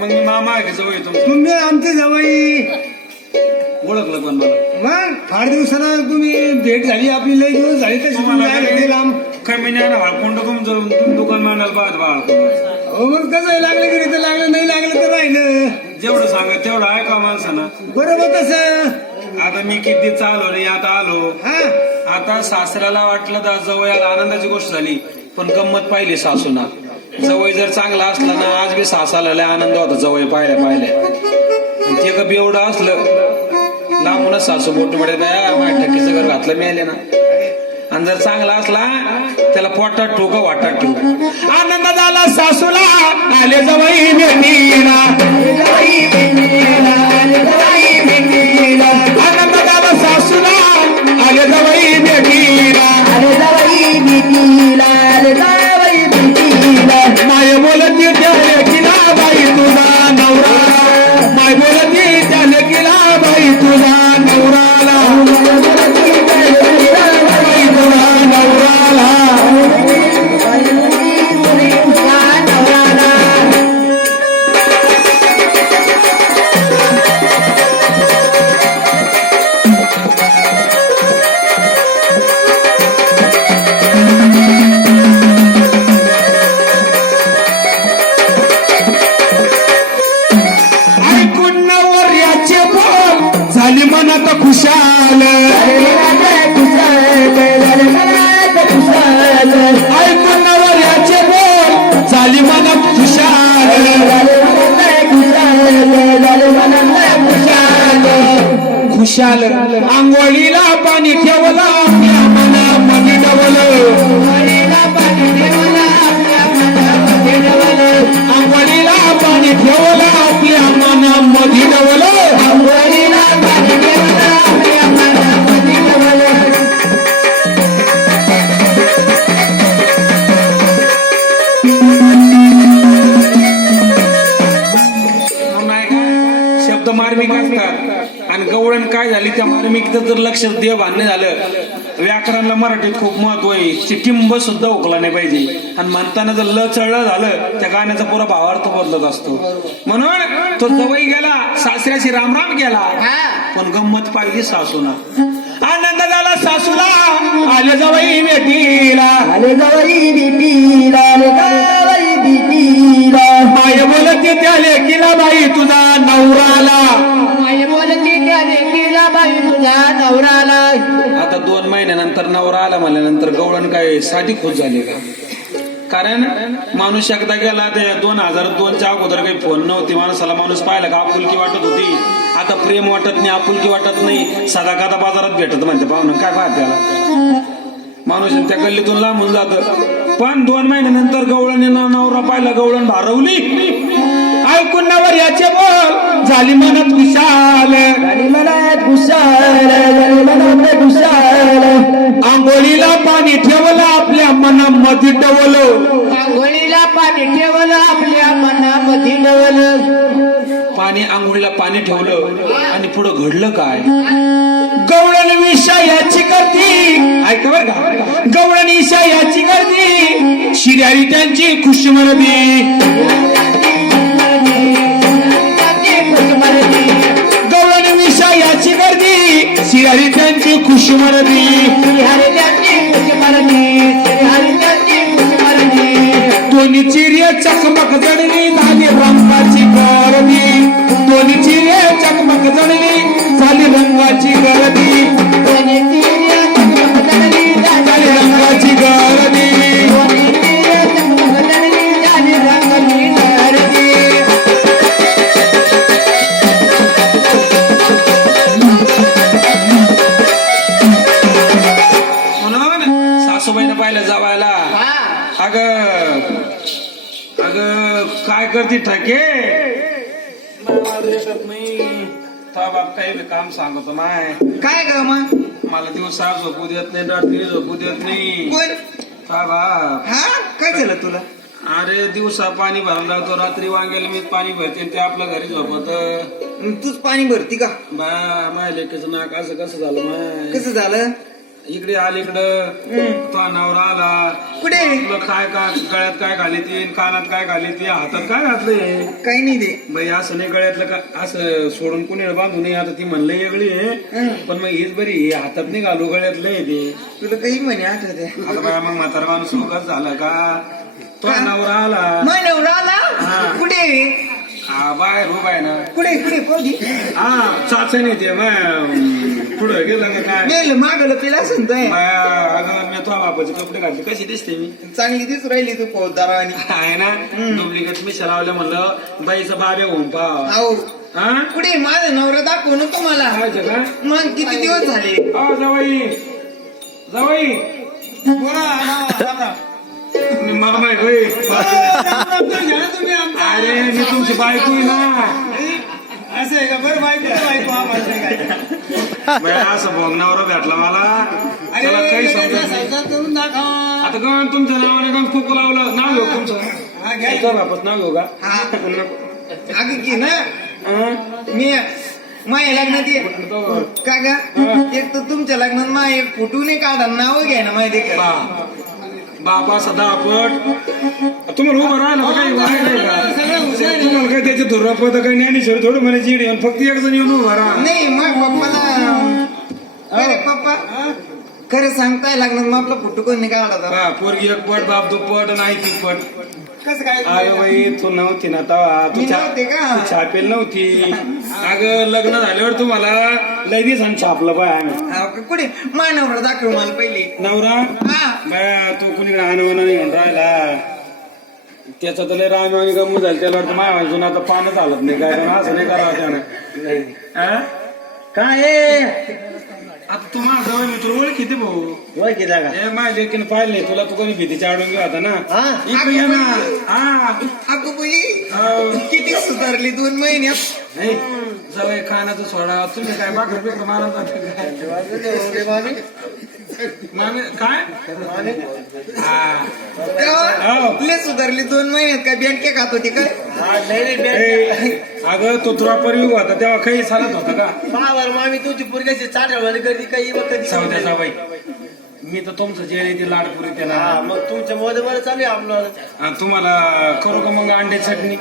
मग मी मामा आहे का जवळ येतो तुम्ही आमचे जवाई ओळखलं पण मला. मग फार दिवसाला तुम्ही भेट झाली आपली लई दिवस झाली तशी तुम्ही तुम्हाला बाहेर गेला. कमी नाही तुमचं तुम दुकान मांडायला पाहत बाळ हो मग कसं आहे, लागलं घरी तर लागलं नाही लागलं तर राहिलं. जेवढं सांगा तेवढं आहे का माणसानं? बरोबर तसं. आता मी किती चाललो नाही आता आलो. हा. आता सासऱ्याला वाटलं तर जवळ आनंदाची गोष्ट झाली पण गंमत पाहिली सासूना. जवळ जर चांगला असला ना आज बी सासाला लय आनंद होता जवळ पाहिल्या पाहिल्या. ते का एवढं असलं लांबूनच सासू बोटमध्ये माझ्या ठकीचं घर घातलं मिळाले ना. आणि जर चांगला असला त्याला पोटात ठोक वाटात ठेवू आनंद झाला सासूला आले जवळ माय बोलती त्याने किला बाई विशाल आंघोळीला पाणी ठेवला. गवळण काय झाली त्या मार्मिकचं जर लक्ष देव बांधणे झालं. व्याकरणला मराठीत खूप महत्त्व आहे. चिटिंब सुद्धा उकला नाही पाहिजे. आणि म्हणताना जर ल चढलं झालं त्या गाण्याचा पुरा भावार्थ बदलत असतो. म्हणून तो जवई गेला सासऱ्याशी रामराम गेला. पण गंमत पाहिजे सासूना आनंद झाला सासूला. आले जवई भेटीला. माय बोलते त्या लेकीला बाई तुझा नवराला. नवराला आता दोन महिन्यानंतर नवरा आला म्हणल्यानंतर गवळण काय साठी खुश झाले का? कारण माणूस एकदा गेला ते दोन हजार दोनच्या अगोदर काही फोन नव्हती. माणसाला माणूस पाहिला का आपुलकी वाटत होती? आता प्रेम वाटत नाही आपुलकी वाटत नाही. सदा कादा बाजारात भेटत म्हणते पाहुणं काय पाहत्याला माणूस त्या गल्लीतून लांबून जात. पण दोन महिन्यानंतर गवळण नवरा पाहिला गवळण भारवली. ऐकून नवर याचे बोल. झाली मनात विशाल. आंघोळीला पाणी ठेवलं आपल्या मनामध्ये डवलं. आंघोळीला पाणी ठेवलं आपल्या मनामध्ये डवलं. पाणी आंघोळीला पाणी ठेवलं आणि पुढं घडलं काय? गवळण विषयाची गर्दी. ऐका बरं का. गवळण विषयाची गर्दी. शिर्यारी त्यांची खुशी मनदी त्यांची खुशी मनदी दोन्ही चिरे चकमक जडली झाली रंगाची गर्दी. दोन्ही चिरे चकमक जडली झाली रंगाची गर्दी. अग काय करते ठके तो बाप काही बी काम सांगतो माय. काय ग मग? मला दिवसा झोपू देत नाही रात्री झोपू देत नाही. कोण? बाप हा? काय झालं तुला? अरे दिवसा पाणी भरला तो रात्री वांग्याला मी पाणी भरते ते आपल्या घरी झोपत. तूच पाणी भरती का? बा माझ्या लेकीचं नाक असं कसं झालं माय? कसं झालं? इकडे आल इकडं. तो नवरा आला. कुठे? तुला काय काय गळ्यात काय घाली ती कानात काय घाली ती हातात काय घातलंय? काही नाही दे बाई असं नाही गळ्यातलं का असं सोडून कुणी बांधू नये आता ती म्हणलं वेगळी आहे. पण मग हीच बरी हातात नाही घालू गळ्यातलं आहे ते. तुला काही म्हणे आठवते आता बाया मग म्हातारा माणूस उगाच झाला का? तो? नवरा आला. नवरा आला? हा. कुठे हा बाहेर उभा आहे ना. कुठे कुठे कोणती? हा चाचणी ते मग पुढं गेलं का काय? मेल मागलं पिला असेल तर अगं मी तो बापाचे कपडे घातले कशी दिसते मी? चांगली दिसू राहिली तू फौजदारावानी आहे ना? डुप्लिकेट मिशा लावल्या म्हणलं बाईचं बाबे होऊन पाव अहो हा? कुठे? माझा नवरा दाखव ना तुम्हाला खायचं का? मग किती दिवस झाले? अ जावाई. जावाई. बोला राम, राम, राम. होय. तुम्ही आमचा. अरे मी तुमची बायको आहे ना. असं आहे का? बरं बायको तर बायको आम्हाला काय. बाया, असं भोगण्यावर भेटला मला. अरे त्याला काही समजत त्याचा नाही. संसार करून दाखवा. आता गण तुमच्या नावाने गण कुकू लावलं. नाव घेऊ तुमचं? हा घ्या. नाव घेऊ का? हा. नको. अगं की ना? हं? मी माझ्या लग्नात ये. तो का गा? एक तर तुमच्या लग्नात मा एक फोटो नाही काढा नाव घ्या ना माहिती का बा बापा सदा पट तुम्हाला उभं राहिलं काही तुम्हाला काय त्याचे धुरपत काही ज्ञानेश्वर थोडं म्हणे येऊन फक्त एक जण येऊन उभा राहा. नाही मग पप्पाला अरे पप्पा खरं सांगताय लग्नात मग आपला फोटो कोणी काढा बा, पोरगी एक पट बाप दो पट नाही ती पट कसं काय अगं बाई तू नव्हती ना तवा. तू मी छा- नव्हते का? तू छापेल नव्हती. अगं लग्न झाल्यावर तुम्हाला लय दिवसांनी छापलं बाय आम्ही. हा, का? कुठे? मानवर दाखव मला पहिले. नवरा? हा. बाया तू कुणीकडे आणवणं नाही म्हणून राहिला. त्याचं तर लय रामवानी गमू झाली त्याला वाटतं माय म्हणून आता पानच हालत नाही. काय असं नाही करावं त्यानं. हा? काय आहे? आता तू माझा जवळ मित्र ओळखी ते भाऊ. ओळखी जागा. ए माझ्या लेकीनं पाहिलं तुला तू कोणी भीतीच्या आडून घेऊ आता ना? हा? इकडे ये ना. हा. अगो बाई अहो, किती सुधारली दोन महिन्यात नाही जवळ खाण्याचं सोडा. तुम्ही काय बाकर बिकर जाते काय? मामी काय? हा. हो. सुधारली दोन महिन्यात काय बँके खात होती काय? अगं तो तुला परिव होता तेव्हा काही चालत होता का? पावर मामी तुझी पुरग्याची चाटवणी कधी काही कधी? जाऊ जाबाई मी तर तुमचं जे आहे ते लाडपुरी त्याला हा मग तुमच्या मोदे बरं चालू आहे आपलं. आणि तुम्हाला करू का मग अंडे चटणी?